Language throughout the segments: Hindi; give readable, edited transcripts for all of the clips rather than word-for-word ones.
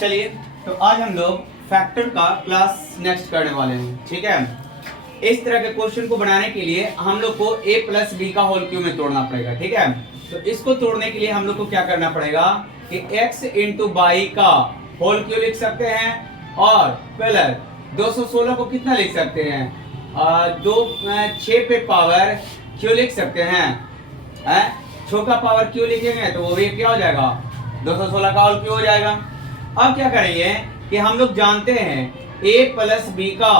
चलिए तो आज हम लोग फैक्टर का क्लास नेक्स्ट करने वाले हैं। ठीक है, इस तरह के क्वेश्चन को बनाने के लिए हम लोग को a प्लस बी का होल क्यूब में तोड़ना पड़ेगा। ठीक है, तो इसको तोड़ने के लिए हम लोग को क्या करना पड़ेगा कि x इंटू बाई का होल क्यूब लिख सकते हैं और प्लस 216 को कितना लिख सकते हैं, 6 पे पावर क्यों लिख सकते हैं, 6 का पावर क्यों लिखेंगे तो वो भी क्या हो जाएगा 216 का होल क्यूब हो जाएगा। अब क्या करेंगे कि हम लोग जानते हैं a प्लस बी का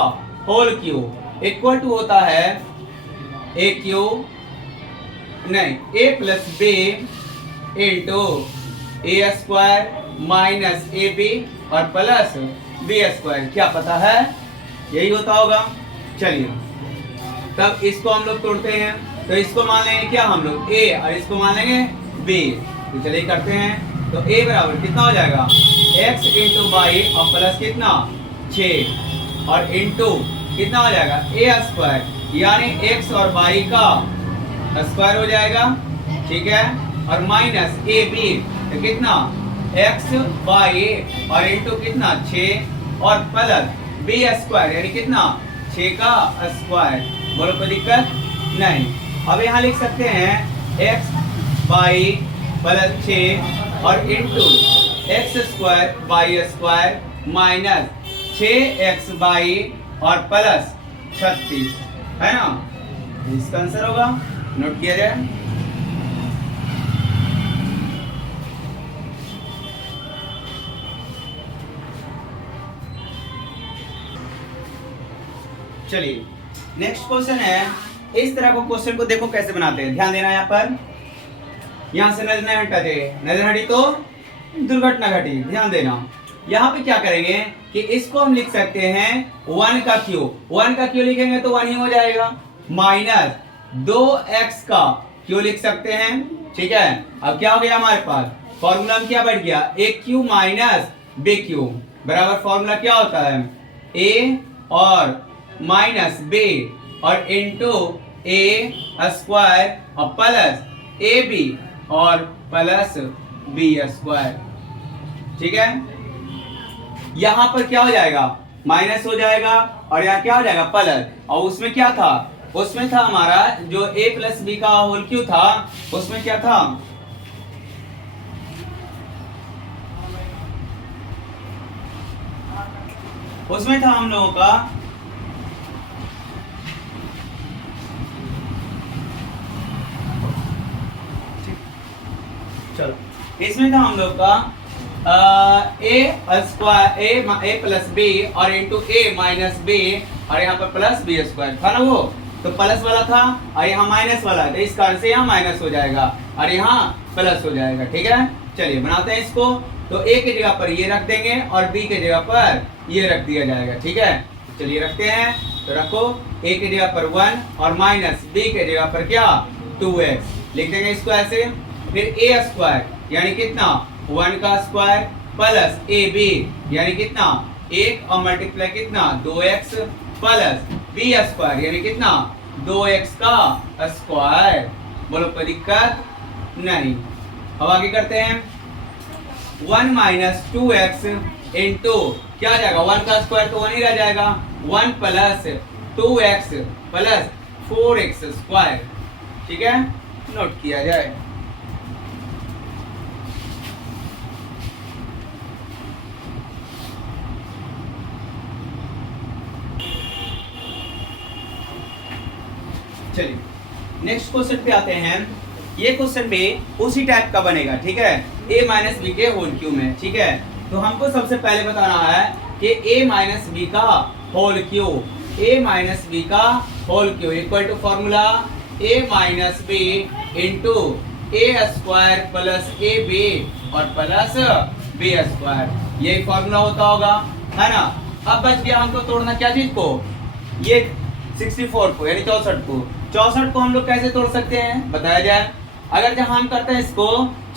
होल क्यूब इक्वल टू होता है a क्यूब नहीं a plus B into A square minus A B और प्लस बी स्क्वायर। क्या पता है, यही होता होगा। चलिए तब इसको हम लोग तोड़ते हैं, तो इसको मान लेंगे क्या हम लोग a और इसको मान लेंगे b। तो चलिए करते हैं, तो a बराबर कितना हो जाएगा x इंटू बाई और प्लस कितना 6 और इंटू कितना हो जाएगा a स्क्वायर यानी x और बाई का स्क्वायर हो जाएगा। ठीक है, और माइनस ए बी तो कितना x बाई और इंटू कितना 6 और प्लस b स्क्वायर यानी कितना 6 का स्क्वायर। बोलो कोई दिक्कत नहीं। अब यहाँ लिख सकते हैं x बाई प्लस 6 और into x square by square minus 6x by और प्लस 36 है ना, इसका आंसर होगा। नोट किया जाए। चलिए नेक्स्ट क्वेश्चन है, इस तरह को क्वेश्चन को देखो कैसे बनाते हैं, ध्यान देना। यहाँ पर यहाँ से नजर नहीं हटाते, नजर हटी तो दुर्घटना घटी, ध्यान देना। यहाँ पे क्या करेंगे कि इसको हम लिख सकते हैं 1 का क्यूब, 1 का क्यूब लिखेंगे तो 1 ही हो जाएगा, माइनस 2x का क्यूब लिख सकते हैं। ठीक है, अब क्या हो गया हमारे पास फॉर्मूला में क्या बढ़ गया a cube minus b cube बराबर फॉर्मूला क्या होता है a और माइनस b और इंटू a स्क्वायर और प्लस ab और प्लस बी स्क्वायर। ठीक है, यहां पर क्या हो जाएगा माइनस हो जाएगा और यहाँ क्या हो जाएगा प्लस, और उसमें क्या था, उसमें था हमारा जो a प्लस बी का होल क्यूब था, उसमें क्या था उसमें था हम लोगों का चलो इसमें था हम लोग का a square a plus B और इंटू a माइनस बी और यहाँ पर प्लस बी स्क्वायर था ना, वो तो प्लस वाला था और यहाँ माइनस वाला, तो इस कारण से यहाँ माइनस हो जाएगा और यहाँ प्लस हो जाएगा। ठीक है, चलिए बनाते हैं इसको। तो a की जगह पर ये रख देंगे और b की जगह पर ये रख दिया जाएगा। ठीक है, चलिए रखते हैं, तो रखो a की जगह पर 1 और माइनस b की जगह पर क्या 2x लिख देंगे इसको ऐसे। फिर a स्क्वायर यानी कितना 1 का स्क्वायर प्लस ab यानी कितना 1 और मल्टीप्लाई कितना 2x प्लस b स्क्वायर यानी कितना 2x का स्क्वायर। बोलो कोई दिक्कत नहीं। अब आगे करते हैं 1 माइनस 2x इंटू क्या आ जाएगा 1 का स्क्वायर तो 1 ही रह जाएगा 1 plus 2x plus 4x square. ठीक है, नोट किया जाए। चलिए नेक्स्ट क्वेश्चन पे आते हैं। ये क्वेश्चन भी उसी टाइप का बनेगा। ठीक है, a माइनस बी के होल क्यूब में। ठीक है, तो हमको सबसे पहले बताना है कि a माइनस बी का whole cube, a minus B का whole cube equal to formula a minus B into A square plus a B और प्लस बी स्क्वायर, यही फॉर्मूला होता होगा, है ना। अब बच गया हमको तोड़ना क्या चीज को, ये 64 को यानी 64 को। 64 को हम लोग कैसे तोड़ सकते हैं बताया जाए। अगर जब हम करते हैं इसको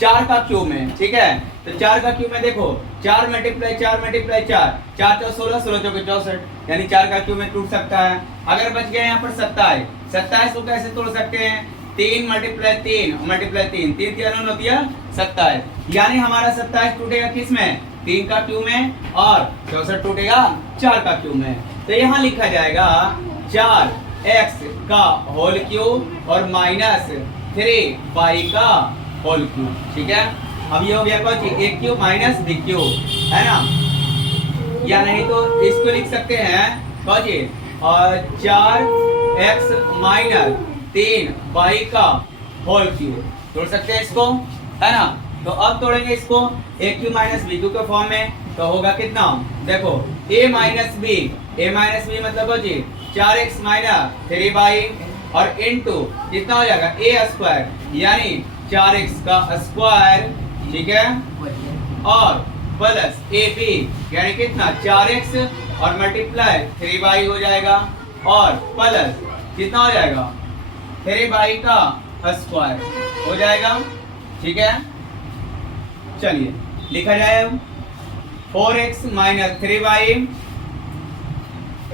4 का क्यूब में, ठीक है, तो 4 का क्यूब में देखो 4 मल्टीप्लाई 4 मल्टीप्लाई 4 4 4 16 16 चौके 64 यानी 4 का क्यूब में टूट सकता है। अगर बच गया यहाँ पर 27, 27 को कैसे तोड़ सकते हैं 3 मल्टीप्लाई 3 मल्टीप्लाई 3 3 3 होती है 27 यानी हमारा 27 टूटेगा किस में 3 का क्यू में, और 64 टूटेगा 4 का क्यू में। तो यहाँ लिखा जाएगा 4x का होल क्यूब और माइनस 3y का होल क्यूब। ठीक है, अब ये हो गया कौन सी, a cube minus b cube, है ना। या नहीं तो इसको लिख सकते हैं कौन सी, और 4x माइनस 3y का होल क्यूब, तोड़ सकते हैं इसको, है ना। तो अब तोड़ेंगे इसको a cube minus b cube के फॉर्म में, तो होगा कितना, देखो a माइनस b मतलब हो जी 4x माइनस 3y और इनटू कितना हो जाएगा a स्क्वायर, यानी 4x का स्क्वायर, ठीक है, और प्लस ab यानी कितना 4x और मल्टीप्लाई 3y हो जाएगा, और प्लस कितना हो जाएगा 3y का स्क्वायर हो जाएगा। ठीक है, चलिए लिखा जाए अब 4x माइनस 3y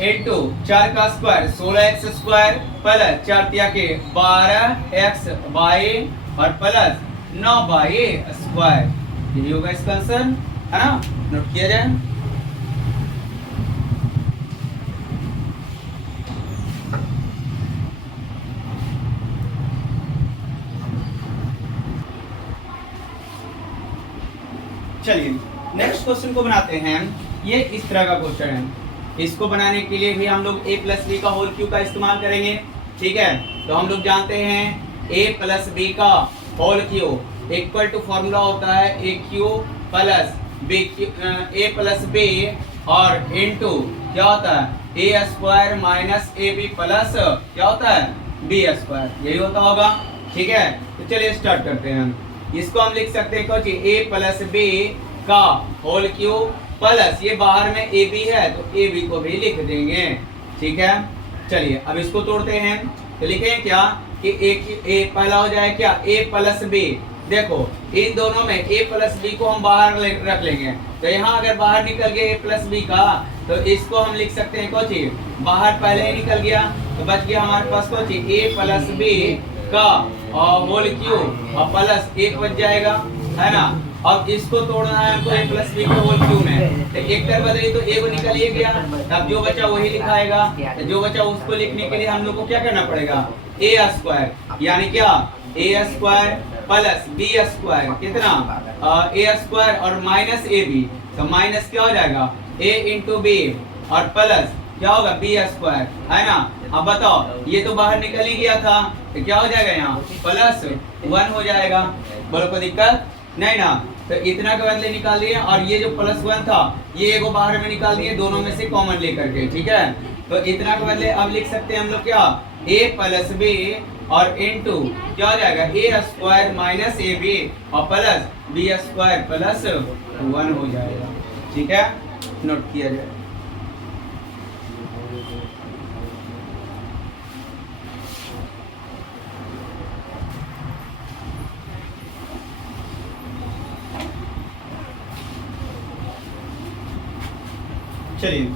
इंटू 4 का स्क्वायर 16x स्क्वायर प्लस 4 तिया के 12x बाई और प्लस 9y स्क्वायर, यही होगा इसका आंसर, है ना। नोट किया जाए। चलिए नेक्स्ट क्वेश्चन को बनाते हैं। ये इस तरह का क्वेश्चन है, इसको बनाने के लिए भी हम लोग a प्लस बी का होल क्यूब का इस्तेमाल करेंगे। ठीक है, तो हम लोग जानते हैं a प्लस बी का whole cube equal to formula होता है a cube plus b a plus b और इनटू क्या होता है a square minus A B plus क्या होता है b स्क्वायर, यही होता होगा। ठीक है, तो चलिए स्टार्ट करते हैं। इसको हम लिख सकते हैं कुछ a प्लस b का होल क्यूब प्लस ये बाहर में ए बी है तो ए बी को भी लिख देंगे। ठीक है, चलिए अब इसको तोड़ते हैं। तो लिखें क्या कि ए पहला हो जाए क्या a प्लस बी, देखो इन दोनों में a प्लस बी को हम बाहर रख लेंगे, तो यहाँ अगर बाहर निकल गया a प्लस बी का तो इसको हम लिख सकते हैं कुछ बाहर पहले ही निकल गया, तो बच गया हमारे पास कुछ a प्लस बी का होल क्यूब और प्लस एक बच जाएगा, है ना। अब इसको तोड़ना है हमको a प्लस बी के होल क्यूब में, तो एक कर बदली तो a को निकल ही गया, तब जो बचा वही लिखाएगा। तो जो बचा उसको लिखने के लिए हम लोग को क्या करना पड़ेगा, a स्क्वायर यानी क्या a square plus b square कितना a स्क्वायर और माइनस ए बी, तो माइनस क्या हो जाएगा a इंटू बी और प्लस क्या होगा b स्क्वायर, है ना। अब बताओ ये तो बाहर निकल ही गया था, तो क्या हो जाएगा यहाँ प्लस 1 हो जाएगा, बोलो कोई दिक्कत नहीं ना। तो इतना के बदले निकाल दिए और ये जो प्लस 1 था ये एगो बाहर में निकाल दिए, दोनों में से कॉमन लेकर के। ठीक है, तो इतना के बदले अब लिख सकते हैं हम लोग क्या a प्लस बी और इनटू क्या हो जाएगा a square minus A B और प्लस b स्क्वायर प्लस 1 हो जाएगा। ठीक है, नोट किया जाए। चलिए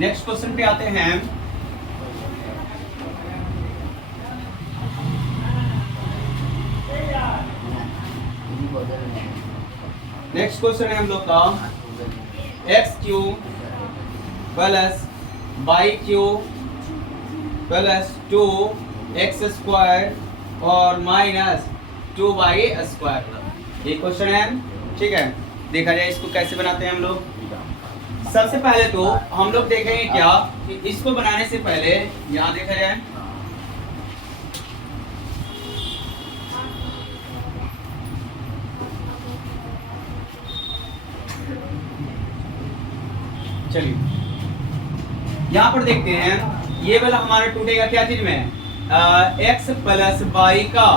नेक्स्ट क्वेश्चन पे आते हैं। नेक्स्ट क्वेश्चन है हम लोग का X cube plus Y cube plus 2x square और माइनस 2y स्क्वायर, ये क्वेश्चन है। ठीक है, देखा जाए इसको कैसे बनाते हैं हम लोग। सबसे पहले तो हम लोग देखेंगे क्या कि इसको बनाने से पहले यहाँ देखा जाए, चलिए यहाँ पर देखते हैं ये वाला हमारा टूटेगा क्या चीज में, x प्लस वाई का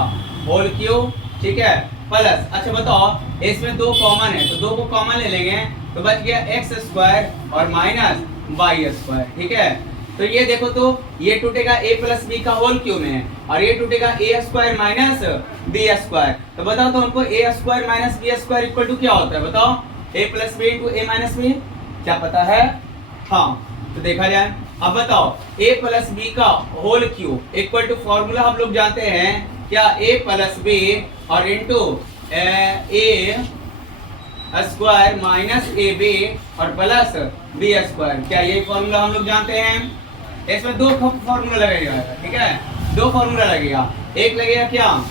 होल क्यूब। ठीक है, प्लस अच्छा बताओ इसमें दो कॉमन है तो दो को कॉमन ले लेंगे, तो बच गया एक्स स्क्वायर और माइनस वाई स्क्वायर। ठीक है, तो ये देखो तो ये टूटेगा a प्लस बी का होल क्यूब में और ये टूटेगा a square minus B square. तो बताओ तो हमको a square minus B square equal to क्या होता है, बताओ a plus B into a minus B, क्या पता है। हाँ, तो देखा जाए। अब बताओ a प्लस बी का whole cube equal to formula हम लोग जानते हैं क्या, a प्लस बी और into a square minus A B और प्लस बी स्क्वायर। क्या ये फॉर्मूला हम लोग जानते हैं? इसमें दो फॉर्मूला लगेगा, ठीक है, दो फॉर्मूला लगेगा। एक लगेगा क्या,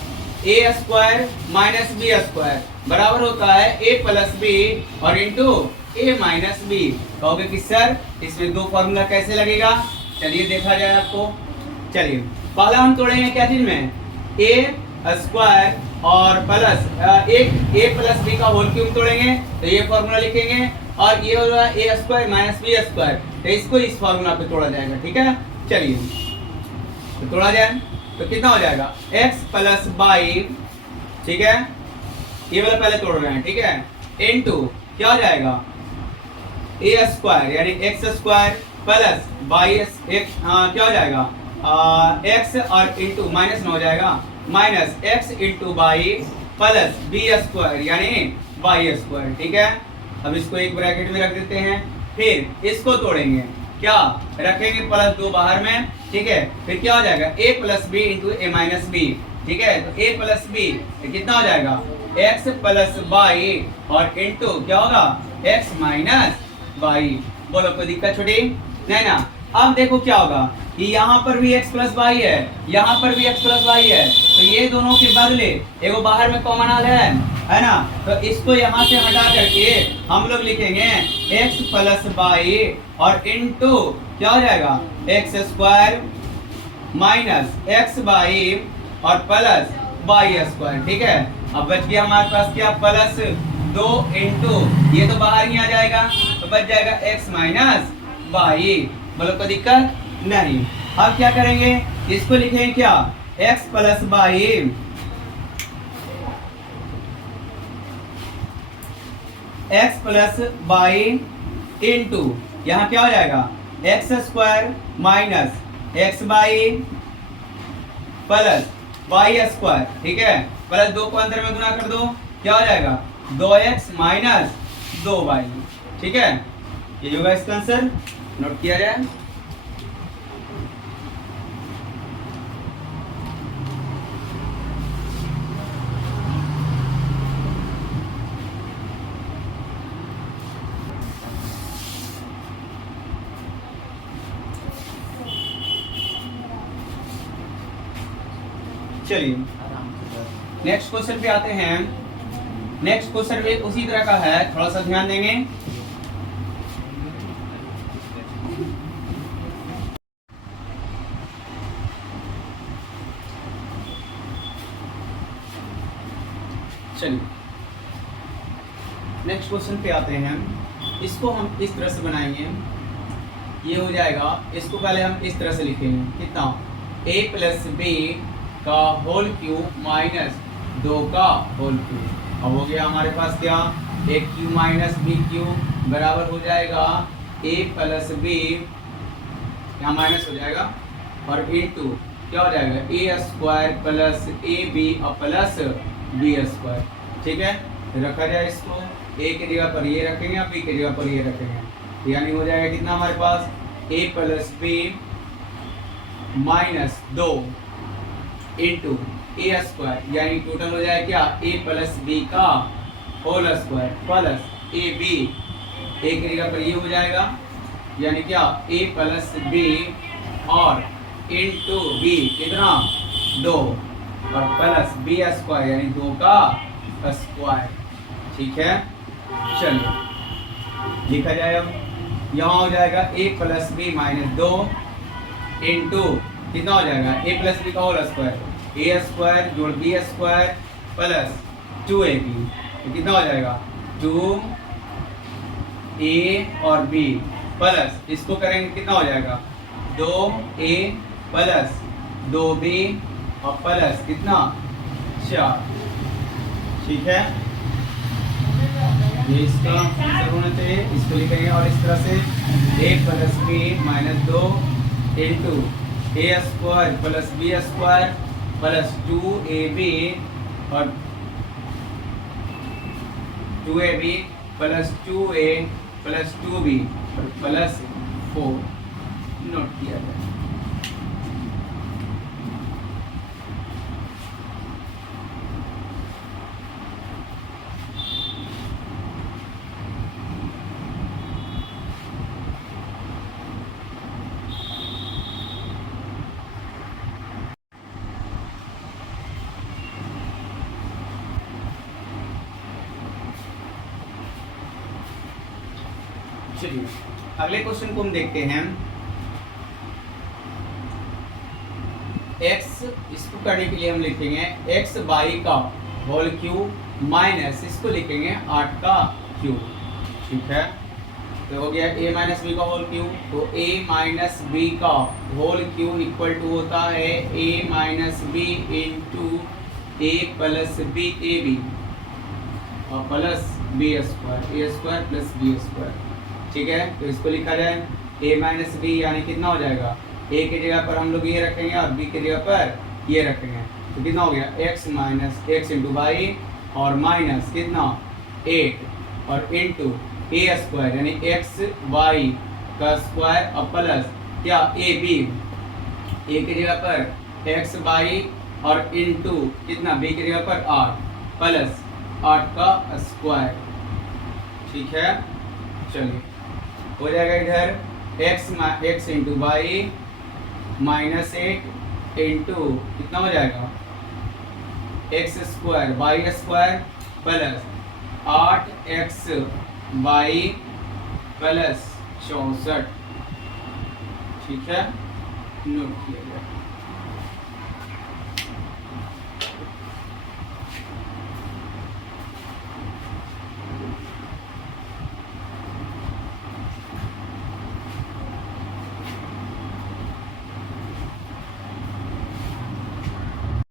ए स्क्वायर माइनस बी स्क्वायर बराबर होता है ए प्लस बी और इंटू ए माइनस बी। कहोगे कि सर इसमें दो फॉर्मूला कैसे लगेगा? चलिए देखा जाए आपको। चलिए पहला हम तोड़ेंगे क्या चीज में, ए स्क्वायर और प्लस ए प्लस बी का होल क्यूब तोड़ेंगे तो ये फॉर्मूला लिखेंगे, और ये होगा ए स्क्वायर माइनस बी स्क्वायर, तो इसको इस फॉर्मूला पे तोड़ा जाएगा, ठीक है। चलिए तो तोड़ा जाए तो कितना हो जाएगा, x प्लस बाई, ठीक है, ये वाला पहले तोड़ रहे हैं, ठीक है, इनटू क्या हो जाएगा, ए स्क्वायर यानी एक्स स्क्वायर प्लस बाई क्या हो जाएगा, एक्स और इंटू माइनस में हो जाएगा minus X into Y plus B square यानी बाई स्क्वायर, ठीक है। अब इसको एक ब्रैकेट में रख देते हैं, फिर इसको तोड़ेंगे, क्या रखेंगे प्लस दो बाहर में, ठीक है, फिर क्या हो जाएगा a plus B into A minus B, ठीक है, तो a प्लस बी कितना हो जाएगा x प्लस बाई और इंटू क्या होगा x माइनस बाई। बोलो कोई दिक्कत छोटी नहीं ना। अब देखो क्या होगा कि यहाँ पर भी x प्लस बाई है, यहाँ पर भी x प्लस बाई है, तो ये दोनों के बदले एगो बाहर में कॉमन आल है ना, तो इसको यहाँ से हटा करके हम लोग लिखेंगे x प्लस बाई और इंटू क्या हो जाएगा X square minus x by और प्लस बाई स्क्वायर, ठीक है। अब बच गया हमारे पास क्या, प्लस दो इंटू ये तो बाहर ही आ जाएगा, तो बच जाएगा एक्स माइनस बाई। बोलो कोई दिक्कत नहीं। अब क्या करेंगे, इसको लिखेंगे क्या, x plus by x plus by into यहाँ क्या हो जाएगा X square minus x by plus by square, ठीक है, प्लस दो को अंदर में गुना कर दो, क्या हो जाएगा 2x माइनस 2y, ठीक है। ये होगा इसका आंसर, नोट किया जाए। चलिए नेक्स्ट क्वेश्चन पे आते हैं। नेक्स्ट क्वेश्चन भी उसी तरह का है, थोड़ा सा ध्यान देंगे। चलिए नेक्स्ट क्वेश्चन पे आते हैं। इसको हम इस तरह से बनाएंगे, ये हो जाएगा, इसको पहले हम इस तरह से लिखेंगे, कितना a प्लस बी का होल क्यूब माइनस 2 का होल क्यूब। अब हो गया हमारे पास क्या, ए क्यू माइनस बी क्यू बराबर हो जाएगा a प्लस बी, यहाँ माइनस हो जाएगा, और इंटू क्या हो जाएगा ए स्क्वायर प्लस ए बी और प्लस बी स्क्वायर, ठीक है। रखा जाए इसको, a की जगह पर ये रखेंगे और b की जगह पर ये रखेंगे, यानी हो जाएगा कितना हमारे पास a plus B minus 2 into A square, यानी टोटल हो जाएगा क्या a प्लस बी का whole square plus a b, a की जगह पर ये हो जाएगा, यानी क्या a प्लस बी और इंटू बी कितना 2 और प्लस बी स्क्वायर यानी 2 का स्क्वायर, ठीक है। चलिए लिखा जाए, अब यहाँ हो जाएगा a plus B minus 2 into कितना हो जाएगा a प्लस बी का होल स्क्वायर, ए स्क्वायर जोड़ बी स्क्वायर प्लस 2ab, तो कितना हो जाएगा 2a और b प्लस इसको करेंगे कितना हो जाएगा 2a प्लस 2b और प्लस कितना 4, ठीक है। ये इसका आंसर होना चाहिए, इसको लिखेंगे और इस तरह से a plus B minus 2 into A square plus B square plus 2ab और 2ab plus 2a plus 2b और प्लस 4 नोट किया जाए। चलिए अगले क्वेश्चन को हम देखते हैं। x, इसको करने के लिए हम लिखेंगे x बाई का होल क्यूब माइनस इसको लिखेंगे 8 का क्यूब। ठीक है, तो हो गया a माइनस बी का होल क्यूब। तो a माइनस बी का होल क्यूब इक्वल टू होता है a minus B into A plus B A B और plus B square, A square plus B square. ठीक है, तो इसको लिखा जाए a माइनस बी यानी कितना हो जाएगा, a की जगह पर हम लोग ये रखेंगे और b की जगह पर ये रखेंगे। तो कितना हो गया x minus X into by और माइनस कितना 8 और इंटू ए स्क्वायर यानी एक्स वाई का स्क्वायर और प्लस क्या ए बी, ए की जगह पर एक्स वाई और इंटू कितना बी की जगह पर 8 प्लस 8 का स्क्वायर। ठीक है, चलिए हो जाएगा इधर X into Y minus 8 into कितना हो जाएगा X square Y square plus 8x Y plus 64। ठीक है, नोट किया गया।